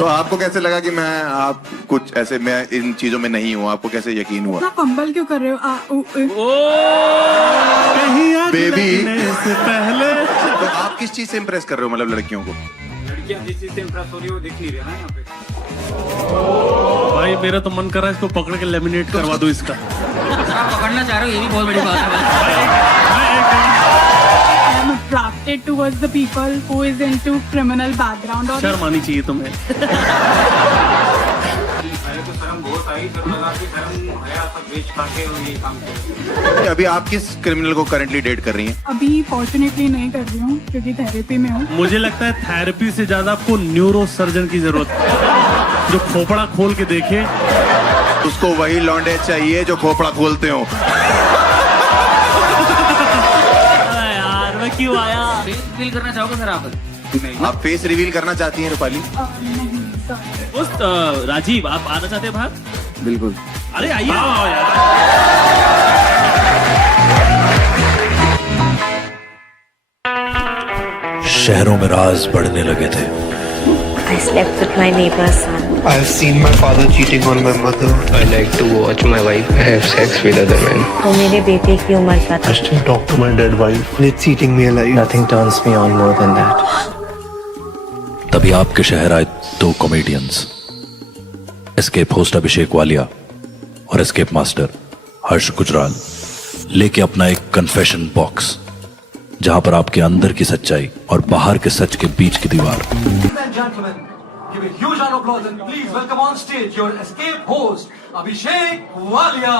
तो आपको कैसे लगा कि आप कुछ ऐसे मैं इन चीजों में नहीं हूँ? आपको कैसे यकीन हुआ? इतना फंबल क्यों कर रहे हो? बेबी से पहले तो आप किस चीज से इम्प्रेस कर रहे हो, मतलब लड़कियों को? लड़कियां जिस चीज से इम्प्रेस हो रही है वो दिख नहीं रहा ना यहाँ पे। भाई मेरा तो मन कर रहा है इसको पकड़ के लेमिनेट करवा दो इसका। आप पकड़ना चाह रहे हो ये भी बहुत बड़ी बात है। I am attracted towards the people who is into criminal background और शर्म आनी चाहिए तुम्हें। पहले तो शर्म बहुत आई, फिर लगा कि शर्म आया सब बेच खा के और ये काम किया। अभी आप किस क्रिमिनल को करंटली डेट कर रही हैं? अभी फॉर्चुनेटली नहीं कर रही हूँ क्योंकि थेरेपी में हूँ। मुझे लगता है थेरेपी से ज्यादा आपको न्यूरो सर्जन की जरूरत है, जो खोपड़ा खोल के देखे। उसको वही लौंडे चाहिए जो खोपड़ा खोलते हो। यार मैं क्यों आया? फील करना चाहोगे सर आप? नहीं आप फेस रिवील करना चाहती हैं रूपाली? नहीं sorry। दोस्त राजीव आप आना चाहते हैं बाहर? बिल्कुल। अरे आइए। शहरों में राज बढ़ने लगे थे। I slept with my neighbor's son. I've seen my father cheating on my mother. I like to watch my wife have sex with other men. वो मेरे बेटे की उम्र का था। I still talk to my dead wife. And it's eating me alive. Nothing turns me on more than that. तभी आपके शहर आए दो कॉमेडियंस, एस्केप होस्ट अभिषेक वालिया और एस्केप मास्टर हर्ष गुजराल, लेके अपना एक कन्फेशन बॉक्स, जहां पर आपके अंदर की सच्चाई और बाहर के सच के बीच की दीवार। Ladies and gentlemen, give a huge round of applause and please welcome on stage your escape host, Abhishek Walia.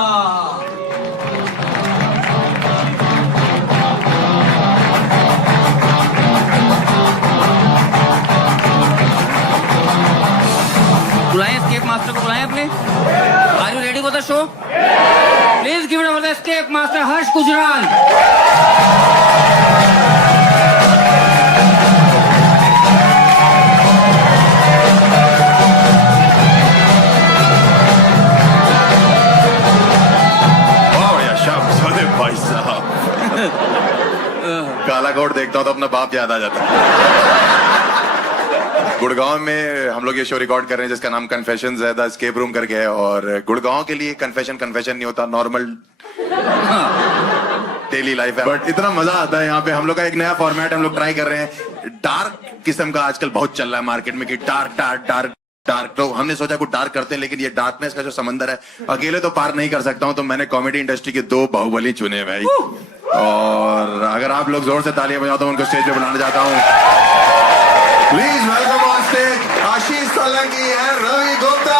बुलाएं एस्केप मास्टर को, बुलाएं अपने। Are you ready for the show? Please give it up for the escape master Harsh Gujral. भाई साहब काला coat देखता हूँ तो अपना बाप याद आ जाता है। गुड़गांव में हम लोग ये शो रिकॉर्ड कर रहे हैं जिसका नाम कन्फेशंस है, द एस्केप रूम करके है। और गुड़गांव के लिए कन्फेशन नहीं होता, नॉर्मल डेली लाइफ है। बट इतना मजा आता है यहाँ पे। हम लोग का एक नया फॉर्मेट हम लोग ट्राई कर रहे हैं। डार्क किस्म का आजकल बहुत चल रहा है मार्केट में कि डार्क डार्क डार्क डार्क। तो हमने सोचा कुछ डार्क करते हैं, लेकिन ये डार्कनेस का जो समंदर है अकेले तो पार नहीं कर सकता हूँ। तो मैंने कॉमेडी इंडस्ट्री के दो बाहुबली चुने भाई। और अगर आप लोग जोर से तालियां बजाओ तो उनको स्टेज पे बुलाना चाहता हूँ। Please welcome on stage Ashish Solanki and Ravi Gupta.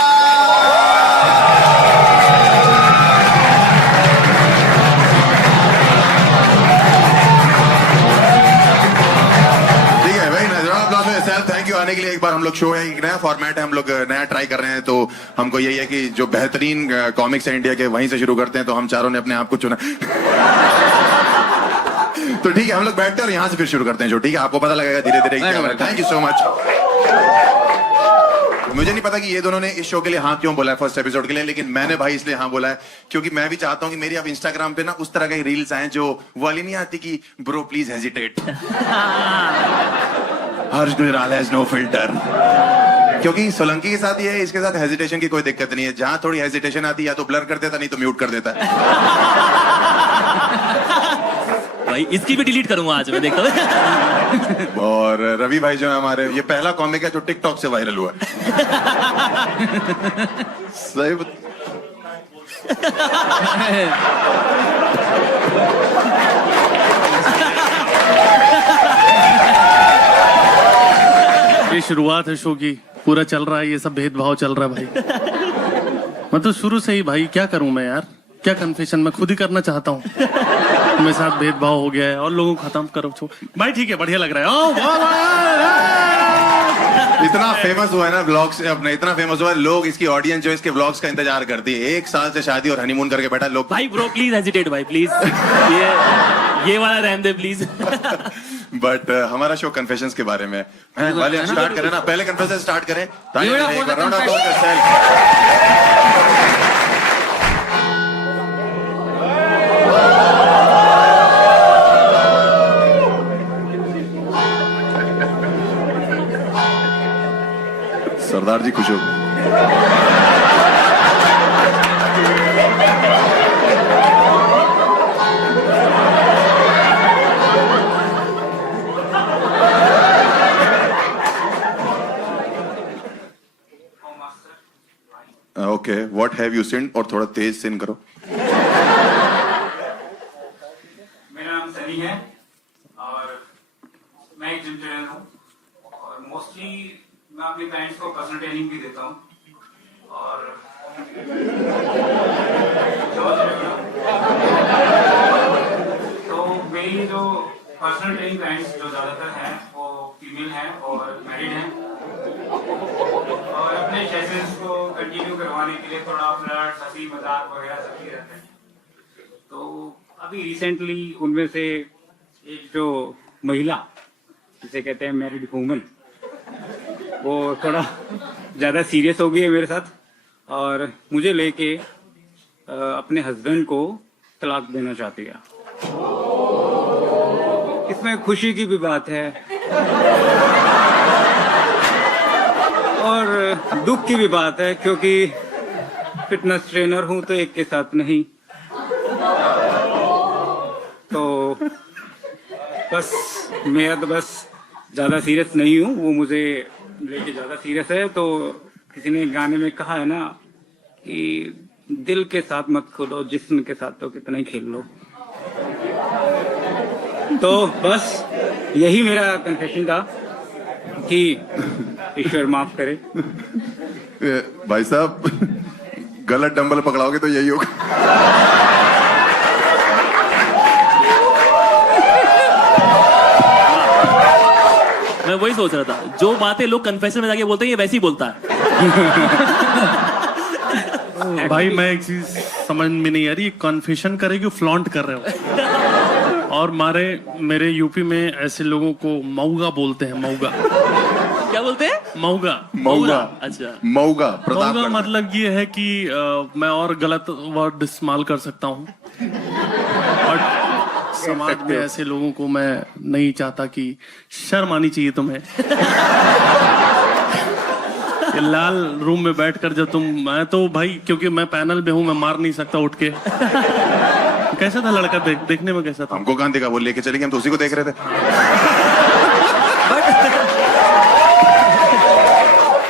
Thank you आने के लिए। एक बार हम लोग शो है, एक नया फॉर्मेट है, हम लोग नया ट्राई कर रहे हैं। तो हमको यही है कि जो बेहतरीन कॉमिक्स है इंडिया के वहीं से शुरू करते हैं। तो हम चारों ने अपने आप को चुना। तो ठीक है, हम लोग बैठते हैं और यहाँ से फिर शुरू करते हैं शो। ठीक है, आपको पता लगेगा धीरे धीरे। Thank you so much. मुझे नहीं पता कि ये दोनों ने इस शो के लिए हाँ क्यों बोला है फर्स्ट एपिसोड के लिए, लेकिन मैंने भाई इसलिए हाँ बोला है क्योंकि मैं भी चाहता हूँ कि मेरी अब इंस्टाग्राम पे ना उस तरह की रील्स आए जो वाली नहीं आती कि bro please hesitate, Harsh Gujral has no filter. क्योंकि सोलंकी के साथ ये है, इसके साथ हेजिटेशन की कोई दिक्कत नहीं है। जहां थोड़ी हेजिटेशन आती है या तो ब्लर कर देता, नहीं तो म्यूट कर देता है। भाई इसकी भी डिलीट करूंगा आज मैं, देखता हूं। और रवि भाई जो है हमारे, ये पहला कॉमिक है जो टिकटॉक से वायरल हुआ है। सही ये शुरुआत है शो की, पूरा चल रहा है ये सब भेदभाव चल रहा है भाई। मतलब शुरू से ही भाई क्या करूं मैं यार, क्या कन्फेशन मैं खुद ही करना चाहता हूँ। मेरे साथ भेदभाव हो गया है और लोगों को खत्म करो छो भाई। ठीक है, बढ़िया लग रहा है। इतना फेमस हुआ है ना ब्लॉग से अपने, इतना फेमस हुआ है, लोग इसकी ऑडियंस जो इसके ब्लॉग्स का इंतजार करती है। 1 साल से शादी और हनीमून करके बैठा लोग। भाई ब्रो प्लीज हेजिटेट भाई प्लीज, ये वाला रहने दे प्लीज। बट हमारा शो कन्फेशंस के बारे में है। वाले स्टार्ट करें ना, पहले कन्फेशन स्टार्ट करें। सरदार जी खुश हो गए। ओके, व्हाट हैव यू सिन? और थोड़ा तेज सिन करो। मेरा नाम सनी है और मैं एक जिम ट्रेनर हूँ और मोस्टली मैं अपने क्लाइंट्स को पर्सनल ट्रेनिंग भी देता हूँ और तो मेरी जो पर्सनल ट्रेनिंग क्लाइंट्स जो ज़्यादातर हैं वो फीमेल हैं और मैरिड हैं और अपने सेशंस को कंटिन्यू करवाने के लिए थोड़ा फ्लर्ट, हंसी मजाक वगैरह सब रहते हैं। तो अभी रिसेंटली उनमें से एक जो महिला जिसे कहते हैं मैरिड वूमन, वो थोड़ा ज़्यादा सीरियस हो गई है मेरे साथ और मुझे लेके अपने हस्बैंड को तलाक देना चाहती है। इसमें खुशी की भी बात है और दुख की भी बात है क्योंकि फिटनेस ट्रेनर हूं तो एक के साथ नहीं, तो बस मैं तो बस ज़्यादा सीरियस नहीं हूँ, वो मुझे लेके ज़्यादा सीरियस है। तो किसी ने गाने में कहा है ना कि दिल के साथ मत खेलो, जिस्म के साथ तो कितना ही खेल लो। तो बस यही मेरा कन्फेशन था कि ईश्वर माफ करे। भाई साहब, गलत डंबल पकड़ाओगे तो यही होगा। मैं वही सोच रहा था, जो बातें लोग कन्फेशन में जाके बोलते हैं ये वैसे ही बोलता है। भाई मैं एक चीज समझ में नहीं आ रही, कन्फेशन करे कि फ्लॉन्ट कर रहे हो। और मेरे यूपी में ऐसे लोगों को मऊगा बोलते हैं। मऊगा क्या बोलते हैं? मऊगा। मऊगा, अच्छा, मऊगा प्रताप मऊगा मतलब ये है कि मैं और गलत वर्ड इस्तेमाल कर सकता हूँ और समाज में ऐसे लोगों को मैं नहीं चाहता कि शर्म आनी चाहिए तुम्हें। ये लाल रूम में बैठकर जब मैं तो भाई, क्योंकि मैं पैनल में हूँ, मैं मार नहीं सकता उठ के। कैसा था लड़का? देखने में कैसा था? हमको कहाँ देखा, वो लेके चले गए, हम तो उसी को देख रहे थे।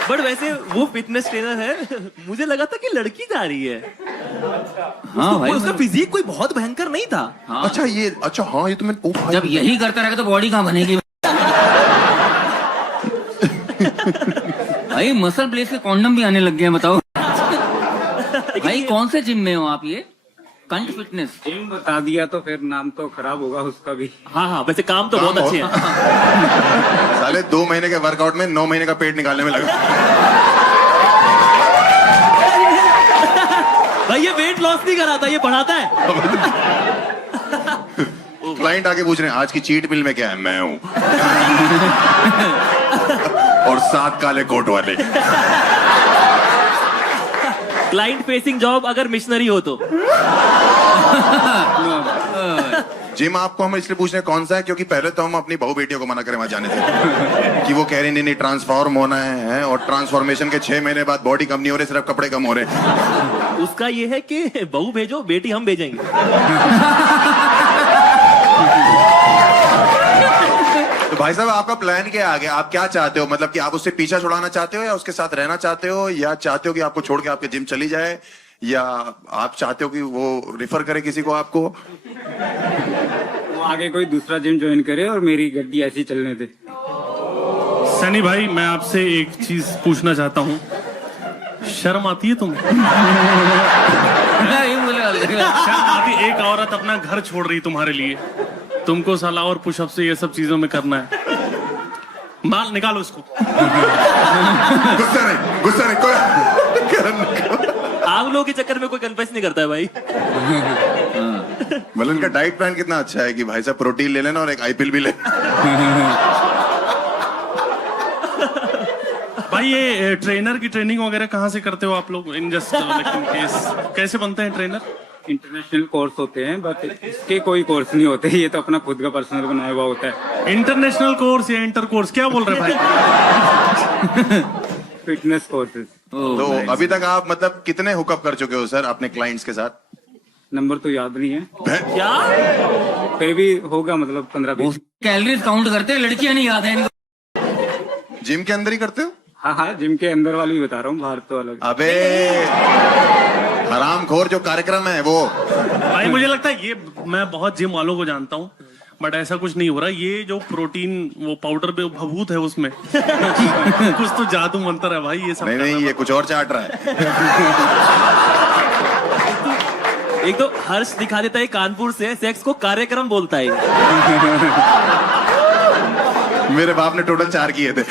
बट वैसे वो फिटनेस ट्रेनर है, मुझे लगा था कि लड़की जा रही है। हाँ भाई, उसका फिजिक कोई बहुत भयंकर नहीं था। हाँ। अच्छा हाँ, ये तो मैं जब यही करता रहेगा तो बॉडी कहाँ बनेगी? भाई मसल प्लेस के कॉन्डम भी आने लग गए हैं, बताओ। भाई कौन से जिम में हो आप? ये कंट फिटनेस जिम बता दिया तो फिर नाम तो खराब होगा उसका भी। हाँ, वैसे काम तो बहुत अच्छे हैं। साले 2 महीने के वर्कआउट में 9 महीने का पेट निकालने में लगा। भाई ये वेट लॉस नहीं कराता, ये बढ़ाता है। क्लाइंट आके पूछ रहे हैं आज की चीट मिल में क्या है? मैं हूं। और 7 काले कोट वाले। क्लाइंट फेसिंग जॉब अगर मिशनरी हो तो। जिम आपको हम इसलिए पूछ रहे हैं कौन सा है, क्योंकि पहले तो हम अपनी बहू बेटियों को मना करें वहां जाने से कि वो कह रही नहीं ट्रांसफॉर्म होना है और ट्रांसफॉर्मेशन के 6 महीने बाद बॉडी कम नहीं हो रही, सिर्फ कपड़े कम हो रहे। उसका ये है कि बहू भेजो, बेटी हम भेजेंगे। तो भाई साहब, आपका प्लान क्या है आगे? आप क्या चाहते हो? मतलब कि आप उससे पीछा छुड़ाना चाहते हो या उसके साथ रहना चाहते हो, या चाहते हो कि आपको छोड़ के आपके जिम चली जाए, या आप चाहते हो कि वो रिफर करे किसी को आपको? वो आगे कोई दूसरा जिम ज्वाइन करे और मेरी गड्डी ऐसी चलने दे। सनी भाई, मैं आपसे एक चीज पूछना चाहता हूँ, शर्म आती है तुम्हें? शर्म आती? एक औरत अपना घर छोड़ रही तुम्हारे लिए, तुमको साला और पुशअप से ये सब चीजों में करना है। माल निकालो इसको। गुस्सा नहीं कोई। आप लोगों के चक्कर में कोई कन्फेस नहीं करता है भाई। मतलब इनका डाइट प्लान कितना अच्छा है कि भाई साहब प्रोटीन ले लेना और एक आईपीएल भी ले। भाई ये ट्रेनर की ट्रेनिंग वगैरह कहाँ से करते हो आप लोग? इन जस्ट कैसे बनते हैं ट्रेनर? इंटरनेशनल कोर्स होते हैं, बट इसके कोई कोर्स नहीं होते, ये तो अपना खुद का पर्सनल बनाया हुआ होता है। इंटरनेशनल कोर्स या इंटर कोर्स, क्या बोल रहे भाई? Fitness courses. तो अभी तक आप मतलब कितने हुकअप कर चुके हो सर अपने क्लाइंट्स के साथ? नंबर तो याद नहीं है, क्या? फिर भी होगा मतलब 15-20। कैलोरीज काउंट करते हैं, लड़कियां नहीं याद है इनको। जिम के अंदर ही करते हो? हाँ हाँ, जिम के अंदर वाली बता रहा हूँ, बाहर तो अलग। अबे हरामखोर जो कार्यक्रम है वो। भाई मुझे लगता है ये, मैं बहुत जिम वालों को जानता हूँ बट ऐसा कुछ नहीं हो रहा। ये जो प्रोटीन वो पाउडर पे भभूत है उसमें कुछ तो जादू मंत्र है भाई ये सब। नहीं ये कुछ और चाट रहा है। एक तो हर्ष दिखा देता है कानपुर से, सेक्स को कार्यक्रम बोलता है। मेरे बाप ने टोटल 4 किए थे।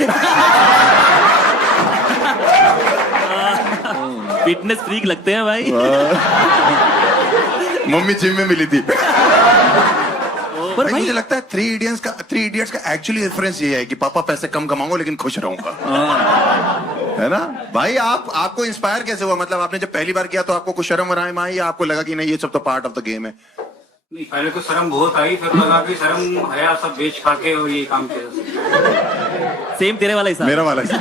फिटनेस फ्रीक लगते हैं भाई। मम्मी जिम में मिली थी। पर भाई भाई मुझे लगता है 3 इडियट्स का एक्चुअली रेफरेंस ये है कि पापा पैसे कम कमाऊंगा लेकिन खुश रहूंगा, है ना भाई? आपको इंस्पायर कैसे हुआ? मतलब आपने जब पहली बार किया तो आपको कुछ शर्म वराम आई या आपको लगा कि नहीं ये सब तो पार्ट ऑफ द गेम है? नहीं, पहले तो शर्म बहुत आई, फिर लगा कि शर्म हया सब बेच खा के और ये काम किया। सेम तेरे वाला हिसाब। मेरा वाला हिसाब।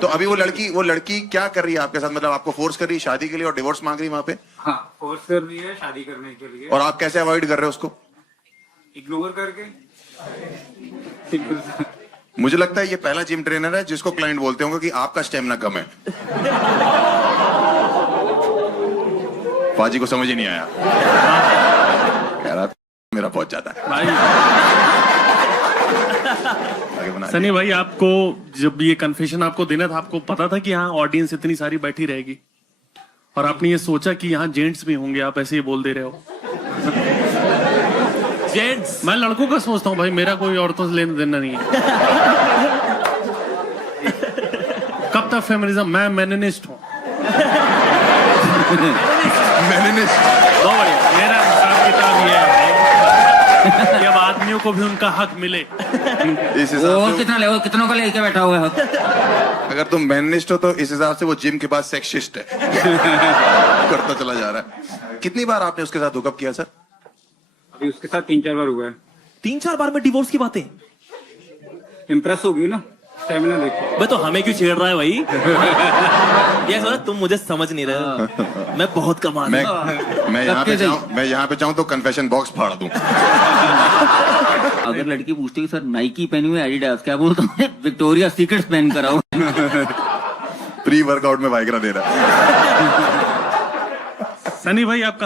तो अभी वो लड़की क्या कर रही है आपके साथ? मतलब आपको फोर्स कर रही है शादी के लिए और डिवोर्स मांग रही है वहां पे? हाँ, फोर्स कर रही है शादी करने के लिए। और आप कैसे अवॉइड कर रहे हो उसको? इग्नोर करके। मुझे लगता है ये पहला जिम ट्रेनर है जिसको क्लाइंट बोलते होंगे कि आपका स्टेमिना कम है। बाजी को समझ ही नहीं आया यार, मेरा पहुंच जाता है भाई आगे बना सनी भाई, आपको जब ये कन्फेशन आपको देना था, आपको पता था कि यहाँ ऑडियंस इतनी सारी बैठी रहेगी और आपने ये सोचा कि यहाँ जेंट्स भी होंगे, आप ऐसे ही बोल दे रहे हो? जेंट्स? मैं लड़कों का सोचता हूँ भाई, मेरा कोई औरतों से लेना देना नहीं है। कब तक फेमिनिज्म? मैं मेनिनिस्ट हूँ। बहुत बढ़िया। मेरा हिसाब किताब ये है कि अब आदमियों को भी उनका हक मिले। इस हिसाब और से कितनों का लेके बैठा हुआ है हक? अगर तुम मैनिस्ट हो तो इस हिसाब से वो जिम के बाद सेक्सिस्ट है। करता चला जा रहा है। कितनी बार आपने उसके साथ हुकअप किया सर? अभी उसके साथ 3-4 बार हुआ है। 3-4 बार में डिवोर्स की बातें? इम्प्रेस हो गई ना, स्टेमिना देखो। मैं तो हमें क्यों छेड़ रहा है भाई? ये सोचा तुम मुझे समझ नहीं रहे। मैं बहुत कमा मैं यहाँ पे चाहूँ तो कन्फेशन बॉक्स फाड़ दूं। अगर लड़की पूछती है सर नाइकी पहनी हुई एडिडास, क्या बोलता हूँ विक्टोरिया सीक्रेट्स पहन कर आओ। प्री वर्कआउट में वाइग्रा दे रहा है। सनी भाई, आप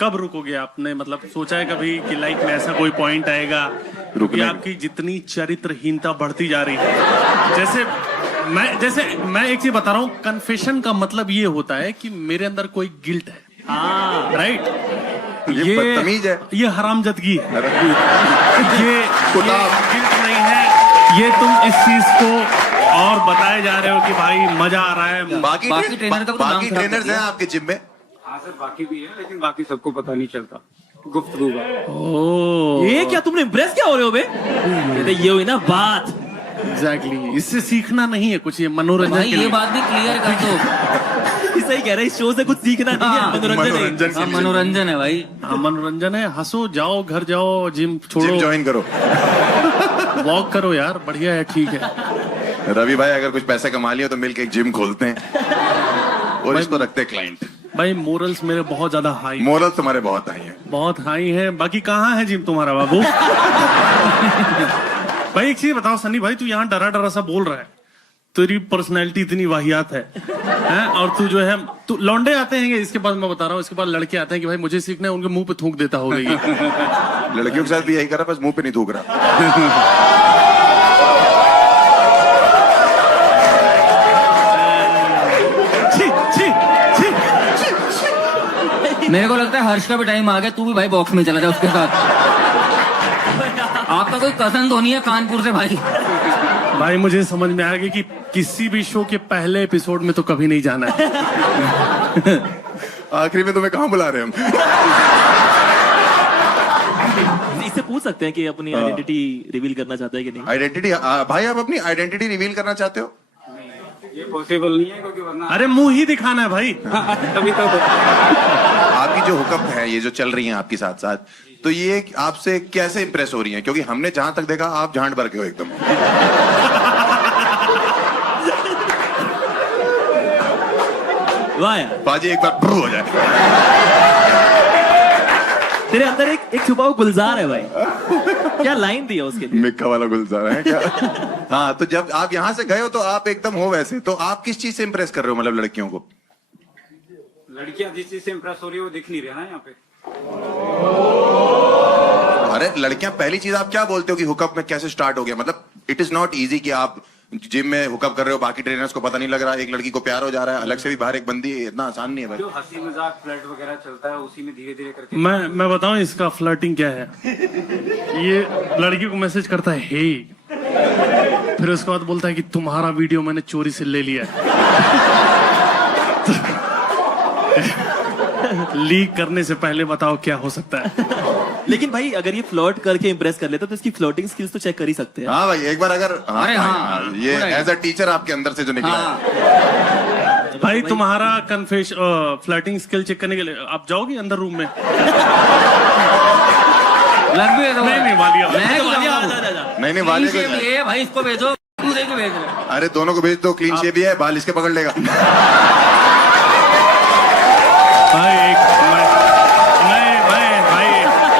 कब रुकोगे? आपने मतलब सोचा है कभी कि लाइफ में ऐसा कोई पॉइंट आएगा कि आपकी जितनी चरित्रहीनता बढ़ती जा रही है? जैसे मैं एक चीज बता रहा हूँ, कन्फेशन का मतलब ये होता है कि मेरे अंदर कोई गिल्ट है। राइट? ये बदतमीज है, ये हरामजदगी है। ये गिल्ट नहीं है, ये तुम इस चीज को और बताए जा रहे हो कि भाई मजा आ रहा है। बाकी ट्रेनर्स हैं आपके जिम में? हाँ सर, बाकी भी है, लेकिन बाकी सबको पता नहीं चलता, गुफ्तगू का। ये क्या तुमने इम्प्रेस क्या हो रहे हो बे? ये हुई ना बात। एग्जैक्टली, इससे सीखना नहीं है कुछ, ये मनोरंजन भाई के ये लिए। बात भी क्लियर कर दो। सही कह रहे हैं, इस शो से कुछ सीखना नहीं है, मनोरंजन है। मनोरंजन है भाई। हाँ, मनोरंजन है। हंसो, जाओ घर जाओ, जिम छोड़ो, जिम ज्वाइन करो, वॉक करो यार, बढ़िया है, ठीक है। रवि भाई अगर कुछ पैसे कमा लिया तो मिलके एक जिम खोलते हैं और इसको रखते हैं क्लाइंट। भाई मोरल्स मेरे बहुत ज्यादा हाई। मोरल्स तुम्हारे बहुत हाई हैं। बहुत हाई है। बाकी कहाँ है जिम तुम्हारा बाबू? भाई एक चीज बताओ सनी भाई, तू यहाँ डरा डरा सा बोल रहा है, तेरी पर्सनैलिटी इतनी वाहियात है, और तू जो है, तू लौंडे आते हैं इसके बाद, मैं बता रहा हूँ, इसके बाद लड़के आते हैं कि भाई मुझे सीखना है, उनके मुंह पे थूक देता होगा ये। लड़कियों के साथ भी यही कर रहा, बस मुंह पे नहीं थूक रहा। मेरे को लगता है हर्ष का भी टाइम आ गया, तू भी भाई बॉक्स में चला जा उसके साथ। आपका कोई कजन तो नहीं है कानपुर से भाई? भाई मुझे समझ में आ गया कि किसी भी शो के पहले एपिसोड में तो कभी नहीं जाना है। आखिरी में तुम्हें कहाँ बुला रहे हैं हम? इससे पूछ सकते हैं कि अपनी आइडेंटिटी रिवील करना चाहता है कि नहीं? आइडेंटिटी भाई, आप अपनी आइडेंटिटी रिवील करना चाहते हो? ये पॉसिबल नहीं है, क्योंकि वरना अरे मुंह ही दिखाना है भाई। तभी तो। आपकी जो हुकअप है, ये जो चल रही हैं आपके साथ साथ, तो ये आपसे कैसे इंप्रेस हो रही हैं? क्योंकि हमने जहां तक देखा आप झांड भर के हो एकदम। वाह यार, बाजी एक बार ब्रू हो जाए। तेरे अंदर एक छुपा हुआ गुलजार है भाई। क्या लाइन दी है उसके लिए? मिक्का वाला गुलजार है क्या? हाँ, तो जब आप यहाँ से गए हो तो आप एकदम हो वैसे, तो आप किस चीज से इम्प्रेस कर रहे हो मतलब लड़कियों को? लड़कियां जिस चीज से इम्प्रेस हो रही है वो दिख नहीं रहा ना यहाँ पे। अरे लड़कियां, पहली चीज आप क्या बोलते हो कि हुकअप में कैसे स्टार्ट हो गया? मतलब इट इज नॉट इजी कि आप जिम में हुकअप कर रहे हो, बाकी ट्रेनर्स को पता नहीं लग रहा, एक लड़की को प्यार हो जा रहा है, अलग से भी बाहर एक बंदी, इतना आसान नहीं है भाई। जो हंसी मजाक फ्लर्ट वगैरह चलता है उसी में धीरे धीरे करके। मैं बताऊं इसका फ्लर्टिंग क्या है। ये लड़की को मैसेज करता है हे, फिर उसके बाद बोलता है कि तुम्हारा वीडियो मैंने चोरी से ले लिया है। लीक करने से पहले बताओ क्या हो सकता है। लेकिन भाई अगर ये फ्लर्ट करके इम्प्रेस कर लेता तो इसकी फ्लर्टिंग स्किल्स तो चेक कर ही सकते हैं। हाँ भाई, एक बार अगर अरे हाँ, ये एज अ टीचर आपके अंदर से जो निकला है। भाई तुम्हारा फ्लर्टिंग स्किल चेक करने के लिए आप जाओगे अंदर रूम में? लग भी है तो नहीं वालिया, मैं क्यों वालिया, जाऊँ? जा, जा, जा। नहीं Clean वाले shave को, ये है भाई, इसको भेजो, तू दे के भेज रहे। अरे दोनों को भेज दो, क्लीन शेव भी है, बाल इसके पकड़ लेगा। भाई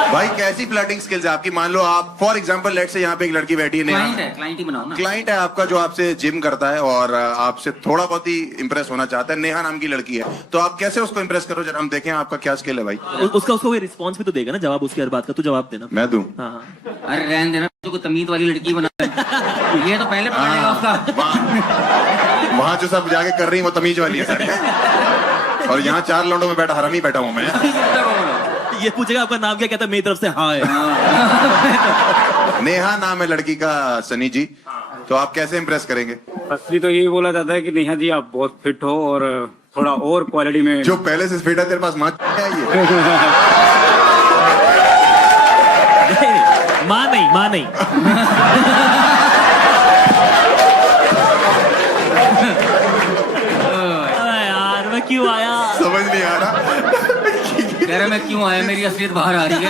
भाई कैसी फ्लर्टिंग स्किल्स है आपकी? मान लो आप फॉर एग्जांपल लेट से यहाँ पे एक लड़की बैठी है, क्लाइंट है, क्लाइंट ही बनाओ ना। क्लाइंट है आपका जो आपसे जिम करता है और आपसे थोड़ा बहुत ही इंप्रेस होना चाहता है, नेहा नाम की लड़की है, तो आप कैसे उसको इंप्रेस करो? जरा हम देखें आपका क्या स्किल है भाई। उसको कोई रिस्पॉन्स भी तो देगा ना, जवाब उसकी हर बात का, तू जवाब देना। मैं दूं? हाँ हाँ। अरे रहने देना, को तमीज वाली लड़की बना ये तो पहले पता चलेगा उसका। वहां जो सब जाके कर रही है वो तमीज वाली है सर। और यहाँ 4 लौंडों में बैठा हरामी बैठा हूँ मैं। ये पूछेगा आपका नाम क्या, कहता है मेरी तरफ से हाँ है। नेहा नाम है लड़की का, सनी जी, तो आप कैसे इंप्रेस करेंगे? असली तो यही बोला जाता है कि नेहा जी आप बहुत फिट हो और थोड़ा और क्वालिटी में। जो पहले से फिट है तेरे पास माँ है ये? माँ नहीं, माँ नहीं। यार मैं क्यों आया समझ नहीं आ रहा। कह रहा मैं क्यों आया, मेरी असलियत बाहर आ रही है।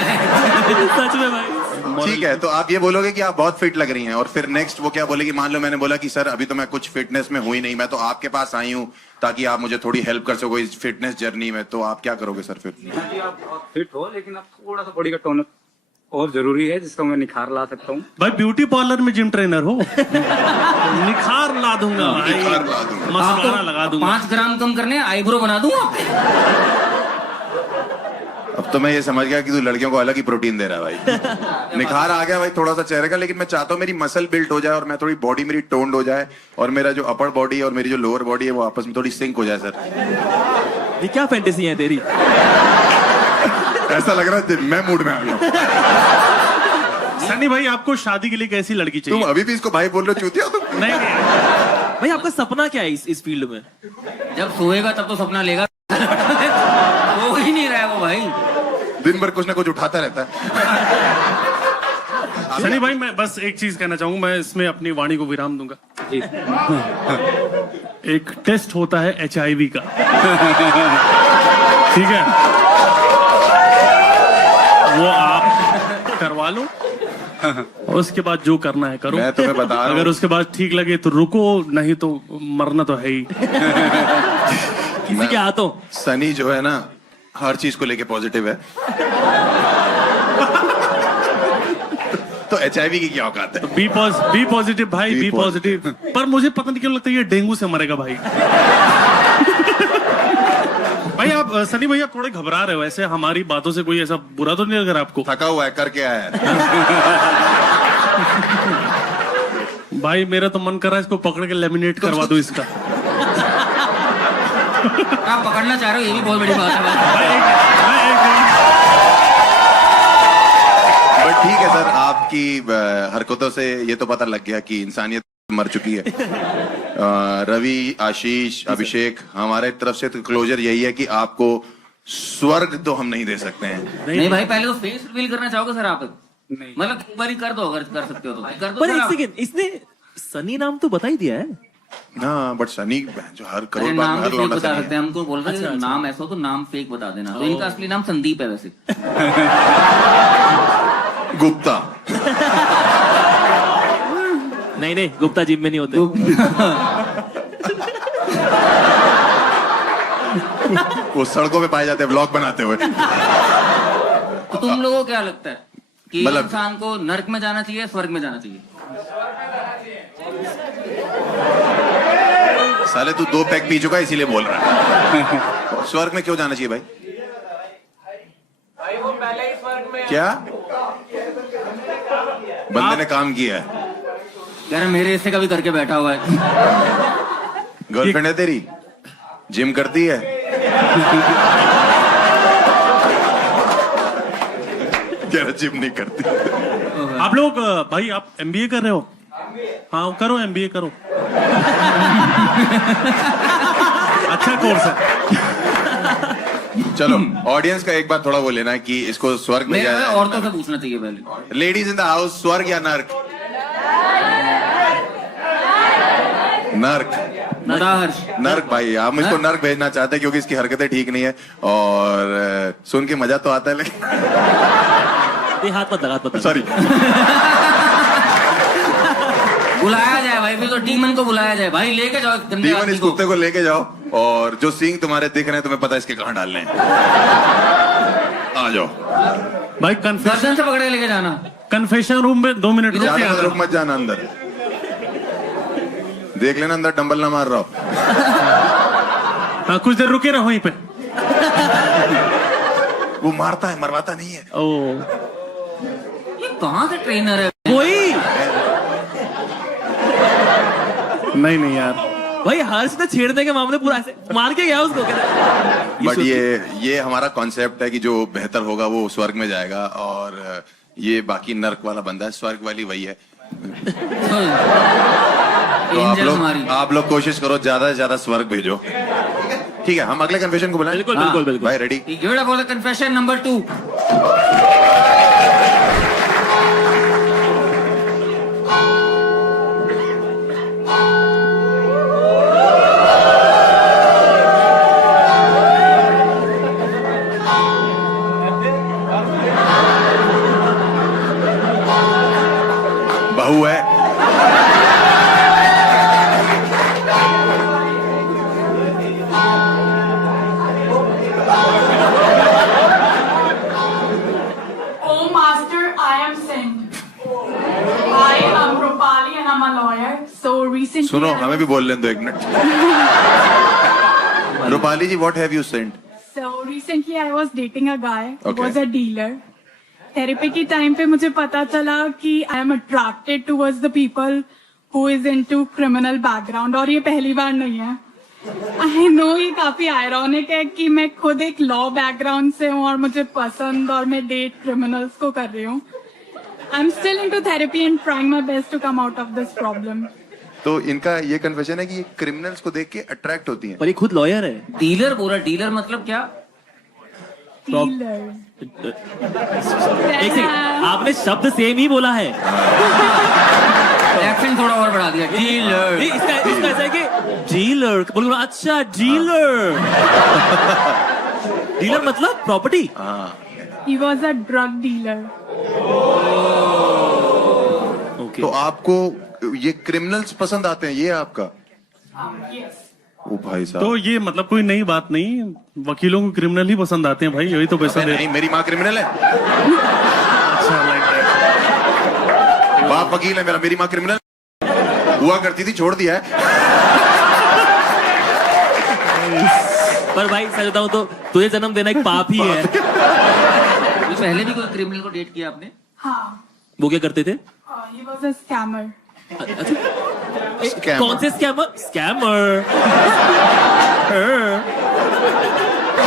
सच में भाई। ठीक है, तो आप ये बोलोगे कि आप बहुत फिट लग रही हैं, और फिर नेक्स्ट वो क्या बोलेगी? मान लो मैंने बोला कि सर अभी तो मैं कुछ फिटनेस में हुई नहीं, मैं तो आपके पास आई हूँ ताकि आप मुझे थोड़ी हेल्प कर सको इस फिटनेस जर्नी में, तो आप क्या करोगे सर फिर? नेहा जी आप बहुत फिट हो, लेकिन आप थोड़ा सा बॉडी का टोन और जरूरी है जिसका मैं निखार ला सकता हूँ। भाई ब्यूटी पार्लर में जिम ट्रेनर हो। निखार ला दूंगा भाई, निखार ला दूंगा। मस्कारा लगा दूंगा। 5 ग्राम कम करने, आईब्रो बना दूं आपके। अब तो मैं ये समझ गया कि तू लड़कियों को अलग ही प्रोटीन दे रहा है भाई। निखार आ गया भाई थोड़ा सा चेहरे का, लेकिन मैं चाहता हूँ मेरी मसल बिल्ट हो जाए और मैं थोड़ी बॉडी मेरी टोन्ड हो जाए, और मेरा जो अपर बॉडी और मेरी जो लोअर बॉडी है वो आपस में थोड़ी सिंक हो जाए सर। ये क्या फैंटेसी है तेरी? ऐसा लग रहा है मैं मूड में आ गया। सनी भाई आपको शादी के लिए कैसी लड़की चाहिए? तुम अभी भी इसको भाई बोल रहे हो, चूतिया तुम? नहीं भाई आपका सपना क्या है इस फील्ड में? जब सोएगा तब तो सपना लेगा। वो ही नहीं रहा है वो भाई, दिन भर कुछ ना कुछ उठाता रहता है। सनी भाई मैं बस एक चीज कहना चाहूंगा, मैं इसमें अपनी वाणी को विराम दूंगा। जी। एक टेस्ट होता है HIV का, ठीक है, वो आप करवा लो और उसके बाद जो करना है करो। मैं तुम्हें बता रहा हूं। अगर उसके बाद ठीक लगे तो रुको, नहीं तो मरना तो है ही। किसी के हाथों। सनी जो है ना हर चीज को लेके पॉजिटिव है। तो HIV की क्या औकात है? बी पॉजिटिव भाई, बी पॉजिटिव। पर मुझे पता नहीं क्यों लगता है ये डेंगू से मरेगा भाई। भाई आप सनी भैया थोड़े घबरा रहे हो, ऐसे हमारी बातों से कोई ऐसा बुरा तो नहीं लग रहा आपको? थका हुआ है, करके आया है। भाई मेरा तो मन कर रहा है इसको पकड़ के लेमिनेट करवा दो इसका। आप पकड़ना चाह रहे हो, ये भी बहुत बड़ी बात है भाई। बट ठीक है सर, आपकी हरकतों से ये तो पता लग गया कि इंसानियत मर चुकी है। रवि, आशीष, अभिषेक, हमारे तरफ से तो क्लोजर यही है कि आपको स्वर्ग तो हम नहीं दे सकते हैं। नहीं भाई, पहले तो फेस रिवील करना चाहोगे सर आप? नहीं। मतलब एक बार ही कर दो, अगर कर सकते हो तो कर दो पर सर एक आप। सेकंड, इसने सनी नाम तो बता ही दिया है। हाँ बट सनी जो हर अरे करोड़ नाम हर भी फेक लौंडा बता सनी सकते हैं, हमको बोल रहे हैं नाम ऐसा हो तो नाम फेक बता देना। तो इनका असली नाम संदीप है वैसे। है। गुप्ता। नहीं गुप्ता जिम में नहीं होते। वो सड़कों पे पाए जाते हैं ब्लॉग बनाते हुए। तो तुम लोगों को क्या लगता है कि मतलब- इंसान को नर्क में जाना चाहिए, स्वर्ग में जाना चाहिए? साले तू 2 पैक पी चुका है इसीलिए बोल रहा है। स्वर्ग में क्यों जाना चाहिए भाई? भाई वो पहले ही स्वर्ग में क्या बंदे ने काम किया है? यार मेरे हिस्से का भी करके बैठा हुआ है। गर्लफ्रेंड है तेरी? जिम करती है? कह रहा जिम नहीं करती। आप लोग भाई आप एमबीए कर रहे हो? हाँ करो, एमबीए करो। अच्छा कोर्स है। चलो ऑडियंस का एक बार थोड़ा वो लेना है कि इसको स्वर्ग में मेरे जाए। औरतों से पूछना चाहिए पहले। लेडीज इन द हाउस, स्वर्ग या नर्क? नर्क। बता हर्ष। नर्क भाई, आप मुझको नर्क भेजना चाहते हैं क्योंकि इसकी हरकतें ठीक नहीं है और सुन के मजा तो आता है लेकिन हाथ मत लगा, सॉरी। बुलाया जाए भाई, फिर तो डीमन को बुलाया जाए भाई, लेके जाओ गंदे डीमन आदमी इस को। कुत्ते को लेके जाओ और जो सींग तुम्हारे दिख रहे हैं तुम्हें पता है इसके कहाँ डालने हैं। आ जाओ भाई कन्फेशन गर्दन से पकड़े लेके जाना। कन्फेशन रूम में 2 मिनट रुक के ज्यादा आ रुक जाओ। मत जाना अंदर, देख लेना अंदर डंबल ना मार रहा हो। हाँ कुछ देर रुके रहो वहीं पे। वो मारता है, मरवाता नहीं है। ओ ये कहाँ से ट्रेनर है? कोई नहीं यार, भाई हर्ष ने छेड़ने के मामले पूरा ऐसे मार के गया उसको। बट ये हमारा कॉन्सेप्ट है कि जो बेहतर होगा वो स्वर्ग में जाएगा और ये बाकी नर्क वाला बंदा है, स्वर्ग वाली वही है। तो आप लोग कोशिश करो ज्यादा से ज्यादा स्वर्ग भेजो। ठीक है, हम अगले कन्फेशन को बुलाएं। बिल्कुल बिल्कुल बिल्कुल। भाई ready? Give it up for the confession number 2. बहू है। Oh, Master, I am sent. I am Rupali and I'm a lawyer. So recently, सुनो, हमें भी बोल लेने दो 1 minute. Rupali ji, what have you sent? So recently I was dating a guy who Okay. was a dealer. Therapy की time पे मुझे पता चला कि I am attracted towards the people who is into criminal background, और ये पहली बार नहीं है। आई नो ये काफी आयरॉनिक है कि मैं खुद एक लॉ बैकग्राउंड से हूँ और मुझे पसंद और मैं डेट क्रिमिनल्स को कर रही हूँ। I am still into therapy and trying my best to come out of this problem. तो इनका ये कन्फेशन है कि ये क्रिमिनल्स को देख के अट्रैक्ट होती हैं। पर ये खुद लॉयर है। डीलर बोला, डीलर मतलब क्या? एक सेकंड, आपने शब्द सेम ही बोला है। एक्सेंट थोड़ा और बढ़ा दिया। डीलर। नहीं, इसका ऐसा है कि डीलर बोल, अच्छा डीलर। डीलर मतलब property. He was a drug dealer. Okay. तो आपको ये क्रिमिनल्स पसंद आते हैं, ये आपका? Yes. ओ भाई साहब, तो ये मतलब कोई नई बात नहीं, वकीलों को क्रिमिनल ही पसंद आते हैं भाई, यही तो पैसा अबे दे। नहीं, मेरी माँ क्रिमिनल है। अच्छा लाइक दैट। बाप वकील है मेरा, मेरी माँ क्रिमिनल हुआ करती थी, छोड़ दिया है। पर भाई सच बताऊं तो तुझे जन्म देना एक पाप ही है। पहले भी कोई क्रिमिनल को डेट किया आपने? हाँ, वो क्या करते थे? he was a scammer. अच्छा, कौन से स्कैमर? स्कैमर।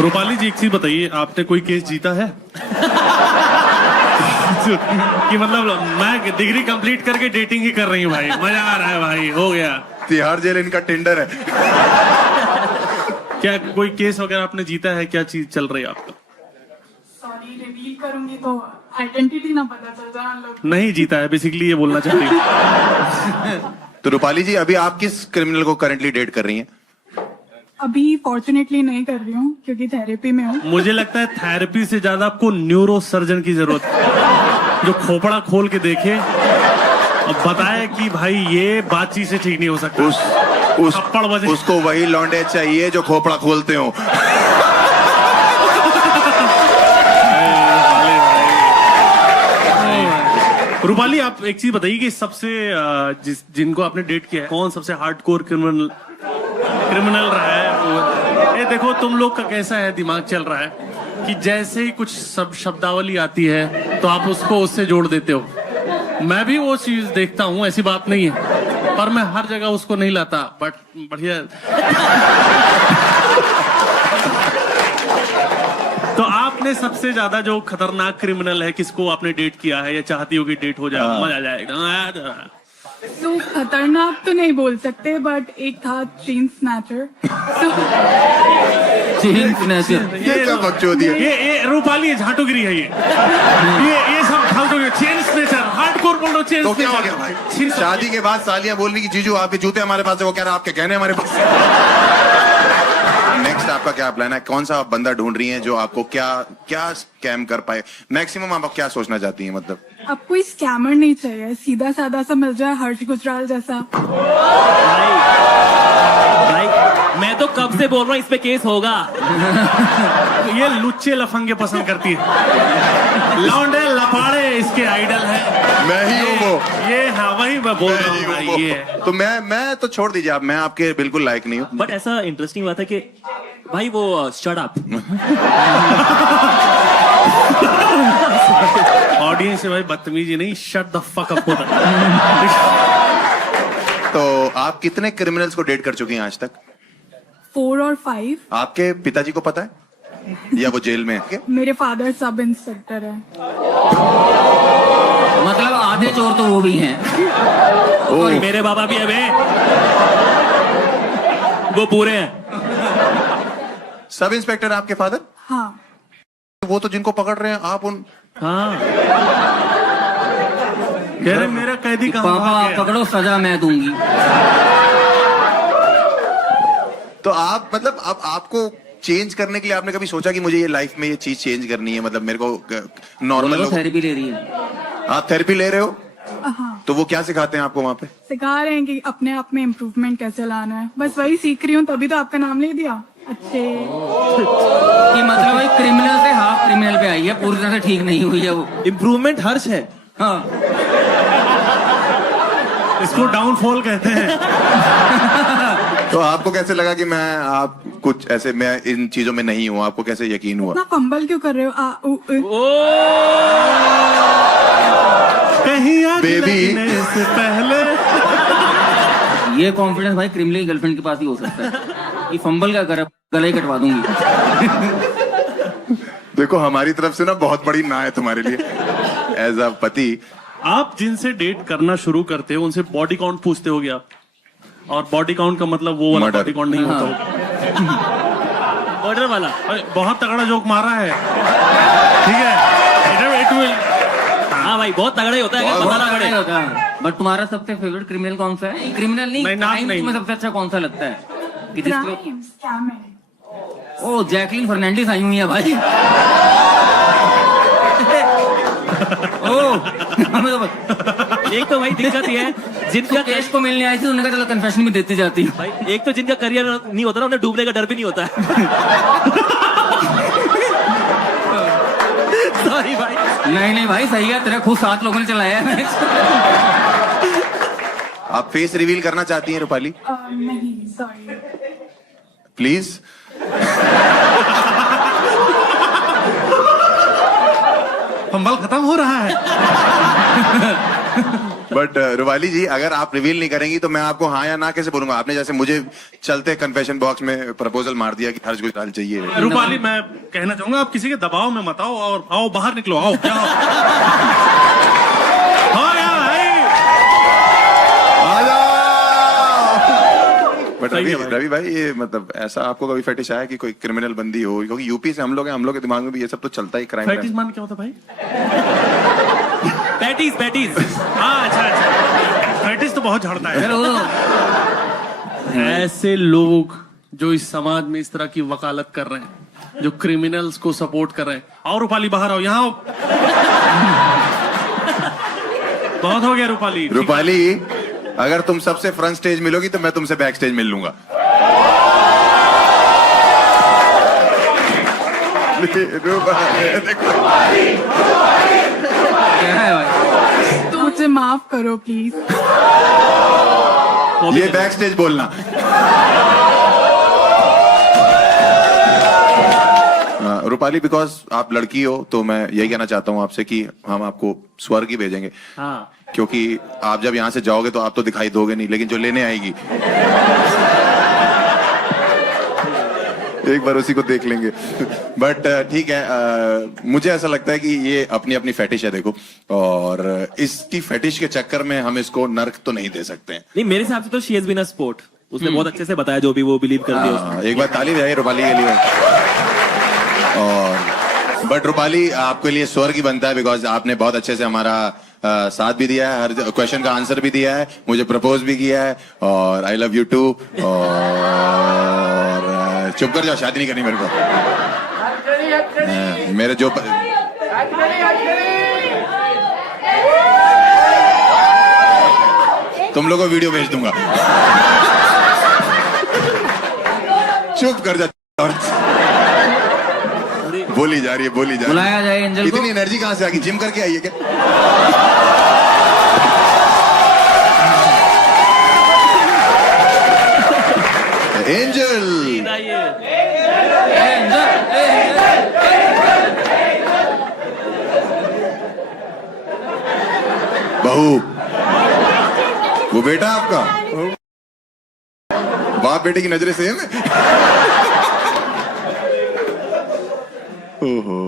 रूपाली जी एक चीज बताइए, आपने कोई केस जीता है? कि मतलब मैं डिग्री कंप्लीट करके डेटिंग ही कर रही हूँ भाई, मजा आ रहा है भाई, हो गया। तिहाड़ जेल इनका टेंडर है। क्या कोई केस वगैरह आपने जीता है? क्या चीज चल रही है आपका? सॉरी, रिवील करूंगी तो आइडेंटिटी ना पता चल जाए लोग। नहीं जीता है, बेसिकली ये बोलना चाहती हूँ। तो रूपाली जी, अभी आप किस क्रिमिनल को करंटली डेट कर रही हैं? अभी फॉर्चुनेटली नहीं कर रही हूँ क्योंकि थेरेपी में हूँ। मुझे लगता है थेरेपी से ज्यादा आपको न्यूरो सर्जन की जरूरत है, जो खोपड़ा खोल के देखे और बताए कि भाई ये बातचीत से ठीक नहीं हो सकता। थप्पड़ बजे। उसको वही लौंडे चाहिए जो खोपड़ा खोलते हो। रूपाली, आप एक चीज बताइए कि सबसे जिनको आपने डेट किया है, कौन सबसे हार्डकोर क्रिमिनल रहा है? ये देखो तुम लोग का कैसा है दिमाग चल रहा है कि जैसे ही कुछ शब्दावली आती है तो आप उसको उससे जोड़ देते हो। मैं भी वो चीज देखता हूँ, ऐसी बात नहीं है, पर मैं हर जगह उसको नहीं लाता। बट बढ़िया। तो आपने सबसे ज्यादा जो खतरनाक क्रिमिनल है, किसको आपने डेट किया है या चाहती हो कि डेट हो जाए, मजा आ जाएगा? तो खतरनाक तो नहीं बोल सकते, बट एक था चेन स्नैचर। ये क्या बकचोदी है? ये रूपाली झांटूगिरी है ये सब फालतू। चेन स्नैचर हार्डकोर बोल रहे हो। चेन तो क्या हो गया भाई? शादी के बाद सालियां बोल रही कि जीजू आपके जूते हमारे पास है, वो कह रहा आपके गहने हमारे पास है। नेक्स्ट आपका क्या प्लान है? कौन सा बंदा ढूंढ रही हैं जो आपको क्या स्कैम कर पाए? मैक्सिमम आप क्या सोचना चाहती हैं? मतलब अब कोई स्कैमर नहीं चाहिए, सीधा साधा सा मिल जाए, हर्ष गुजराल जैसा। भाई मैं तो कब से बोल रहा हूँ इस पे केस होगा। ये लुच्चे लफंगे पसंद करती है। लौंडे लपाड़े इसके आइडल है। मैं ही हूँ वो। ये हाँ, वही मैं बोल रहा हूँ भाई। ये तो मैं तो छोड़ दीजिए आप, मैं आपके बिल्कुल लायक नहीं हूँ। बट ऐसा इंटरेस्टिंग बात है कि भाई वो शट अप। ऑडियंस से भाई बदतमीजी नहीं, शट द फक अप होता। तो आप कितने क्रिमिनल्स को डेट कर चुकी हैं आज तक? 4 और 5। आपके पिताजी को पता है या वो जेल में है? मेरे फादर सब इंस्पेक्टर है। मतलब आधे चोर तो वो भी हैं। और मेरे बाबा भी है बे। वो पूरे हैं। सब इंस्पेक्टर आपके फादर? हाँ। वो तो जिनको पकड़ रहे हैं आप उन। हाँ, कह रहे मेरा कैदी कहाँ पापा भाग गया? पकड़ो, सजा मैं दूंगी। तो आप मतलब अब आपको चेंज करने के लिए आपने कभी सोचा कि मुझे ये लाइफ में ये चीज चेंज करनी है? मतलब मेरे को नॉर्मल थेरेपी ले रही है। आप थेरेपी ले रहे हो? हाँ, तो वो क्या सिखाते हैं आपको वहाँ पे? सिखा रहे हैं कि अपने आप में इम्प्रूवमेंट कैसे लाना है। बस वही सीख रही हूँ, तभी तो आपका नाम ले दिया। अच्छे कि मतलब भाई क्रिमिनल से हाफ क्रिमिनल पे आई है, पूरी तरह से ठीक नहीं हुई है वो। इम्प्रूवमेंट हर्ष है। हाँ, इसको डाउनफॉल कहते हैं। तो आपको कैसे लगा कि आप कुछ ऐसे, मैं इन चीजों में नहीं हूँ? आपको कैसे यकीन हुआ? इतना फंबल क्यों कर रहे हो? कहीं आग बेबी। लगने से पहले। ये कॉन्फिडेंस भाई क्रिमिनल की गर्लफ्रेंड के पास ही हो सकता है। ये फंबल क्या कर, गला ही कटवा दूंगी। देखो हमारी तरफ से ना बहुत बड़ी ना है तुम्हारे लिए एज अ पति। आप जिनसे डेट करना शुरू करते हो उनसे बॉडी काउंट पूछते होगे आप, और बॉडी काउंट का मतलब वो वाला बॉडी काउंट नहीं होता होगा। ऑर्डर वाला बहुत तगड़ा जोक मारा है, ठीक है? It will. हाँ भाई बहुत तगड़ा ही होता है। बहुत बताना तगड़ा पड़ेगा। होता है। बट तुम्हारा सबसे फेवरेट क्रिमिनल कौन सा है? क्रिमिनल नहीं, तुम्हें सबसे अच्छा कौन सा लगता है? कि जिसको स्कैम है। ओ जैकलिन फर्नांडिस आई हुई है भाई। हमें तो एक तो भाई दिक्कत ये है जिनका केस को मिलने आई थी, उन्होंने कहा चलो कन्फेशन भी देती जाती है। भाई एक तो जिनका करियर नहीं होता ना, उन्हें डूबने का डर भी नहीं होता है। सॉरी भाई। नहीं भाई सही है, तेरा खुद 7 लोगों ने चलाया है। आप फेस रिवील करना चाहती हैं रूपाली? नहीं, सॉरी। प्लीज। फंबल खत्म हो रहा है। बट रूपाली जी, अगर आप रिवील नहीं करेंगी तो मैं आपको हाँ या ना कैसे बोलूंगा? आपने जैसे मुझे चलते कन्फेशन बॉक्स में प्रपोजल मार दिया कि हर्ष गुजराल चाहिए। रूपाली, मैं कहना चाहूंगा आप किसी के दबाव में मत आओ, और आओ बाहर निकलो, आओ क्या बट रवि भाई, ये मतलब ऐसा आपको कभी फेटिश आया कि कोई क्रिमिनल बंदी हो? क्योंकि यूपी से हम लोग हैं, हम लोग के दिमाग में भी ये सब तो चलता ही क्राइम। पैटिस मान क्या होता भाई? पैटीज। हाँ अच्छा, पैटिस तो बहुत झड़ता है। चलो ऐसे लोग जो इस समाज में इस तरह की वकालत कर रहे हैं, जो क्रिमिनल्स को सपोर्ट कर रहे हैं, और रूपाली बाहर आओ, यहाँ आओ। बहुत हो गया रूपाली। रूपाली, अगर तुम सबसे फ्रंट स्टेज मिलोगी तो मैं तुमसे बैक स्टेज मिल लूंगा। क्या है भाई? तो मुझे माफ करो प्लीज। ये बैक स्टेज बोलना। रूपाली, बिकॉज आप लड़की हो तो मैं यही कहना चाहता हूँ आपसे कि हम आपको स्वर्ग ही भेजेंगे। हाँ क्योंकि आप जब यहाँ से जाओगे तो आप तो दिखाई दोगे नहीं, लेकिन जो लेने आएगी एक बार उसी को देख लेंगे। बट ठीक है, मुझे ऐसा लगता है कि ये अपनी अपनी फेटिश है, देखो, और इसकी फेटिश के चक्कर में हम इसको नर्क तो नहीं दे सकते हैं। नहीं, मेरे हिसाब से तो she has been a sport. उसने बहुत अच्छे से बताया जो भी वो बिलीव करती है उसमें। एक बार ताली बजाइए रूपाली के लिए। और बट रूपाली, आपके लिए स्वर्ग ही बनता है, बिकॉज आपने बहुत अच्छे से हमारा साथ भी दिया है, हर क्वेश्चन का आंसर भी दिया है, मुझे प्रपोज भी किया है, और आई लव यू टू। और चुप कर जाओ, शादी नहीं करनी मेरे को। मेरे जो तुम लोगों को वीडियो भेज दूंगा। चुप कर जा। बोली जा रही है, बोली जा रही है। बुलाया जाए एंजल को। इतनी एनर्जी कहाँ से आ गई? जिम करके आई है क्या? एंजल, बहू, वो बेटा आपका, बाप बेटे की नजरें सेम है। ओहो,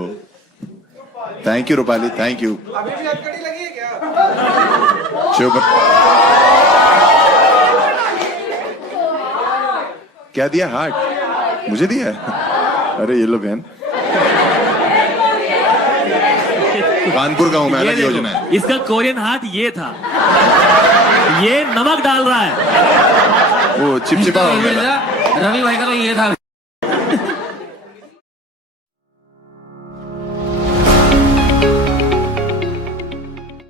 thank you Rupali, thank you. चुप। क्या दिया? हार्ट मुझे दिया है? अरे ये लो बहन, कानपुर का हूं मैं, अलग योजना है। इसका कोरियन हार्ट ये था, ये नमक डाल रहा है। वो चिपचिपा हो गया। रवि भाई का तो ये था।